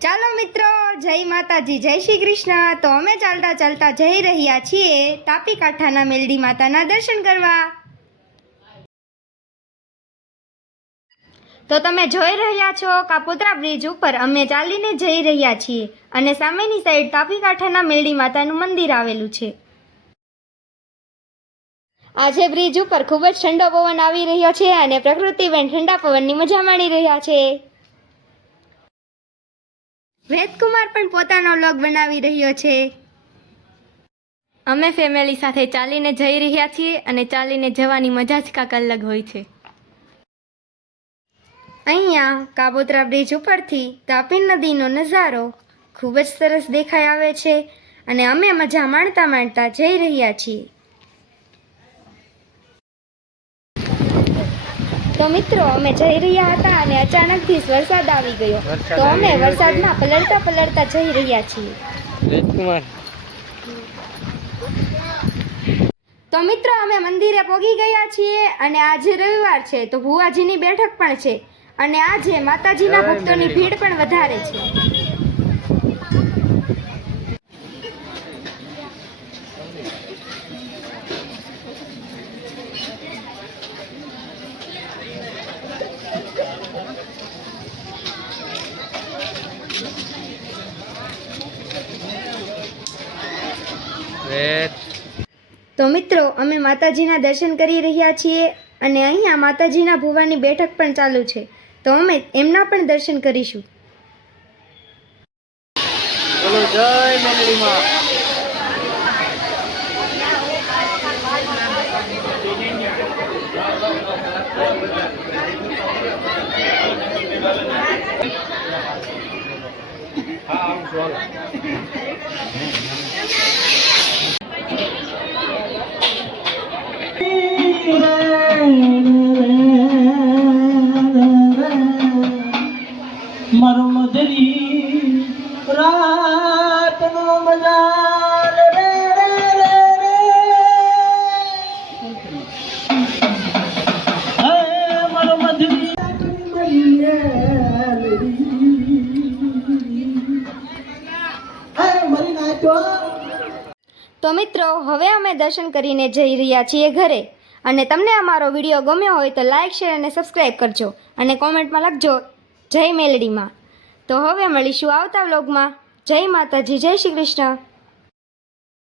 ચાલો મિત્રો, જય માતાજી, જય શ્રી કૃષ્ણ। તો અમે ચાલતા ચાલતા જઈ રહ્યા છીએ તાપી કાંઠાના મેલડી માતાના દર્શન કરવા। તો તમે જોઈ રહ્યા છો કાપોદ્રા બ્રિજ ઉપર અમે ચાલીને જઈ રહ્યા છીએ અને સામેની સાઈડ તાપી કાંઠાના મેલડી માતાનું મંદિર આવેલું છે। આજે બ્રિજ ઉપર ખૂબ જ ઠંડો પવન આવી રહ્યો છે અને પ્રકૃતિબેન ઠંડા પવનની મજા માણી રહ્યા છે। વેદકુમાર પણ પોતાનો વ્લોગ બનાવી રહ્યો છે। અમે ફેમિલી સાથે ચાલીને જઈ રહ્યા છીએ અને ચાલીને જવાની મજા જ કાંઈક અલગ હોય છે। અહીંયા કાપોદ્રા બ્રિજ ઉપરથી તાપી નદીનો નજારો ખૂબ જ સરસ દેખાઈ આવે છે અને અમે મજા માણતા માણતા જઈ રહ્યા છીએ। તો મિત્રો, અમે જઈ રહ્યા હતા અને અચાનકથી વરસાદ આવી ગયો, તો અમે વરસાદમાં પલળતા પલળતા જઈ રહ્યા છીએ। તો મિત્રો, અમે મંદિરે પહોંચી ગયા છીએ અને આજે રવિવાર છે તો ભુવાજીની બેઠક પણ છે અને આજે માતાજીના ભક્તોની ભીડ પણ વધારે છે। તો મિત્રો, અમે માતાજીના દર્શન કરી રહ્યા છીએ અને અહીંયા માતાજીના ભુવાની બેઠક પણ ચાલુ છે, તો અમે એમના પણ દર્શન કરીશું। બોલો જય મેલડી માં। મારો મધરી રાતનો બજાર રે રે રે રે હે મારો મધરી મરી નાખ્યો। તો મિત્રો, હવે અમે દર્શન કરીને જઈ રહ્યા છીએ ઘરે અને તમને અમારો વિડીયો ગમ્યો હોય તો લાઈક, શેર અને સબસ્ક્રાઈબ કરજો અને કોમેન્ટમાં લખજો જય મેલડીમાં। તો હવે મળીશું આવતા વ્લોગમાં। જય માતાજી, જય શ્રી કૃષ્ણ।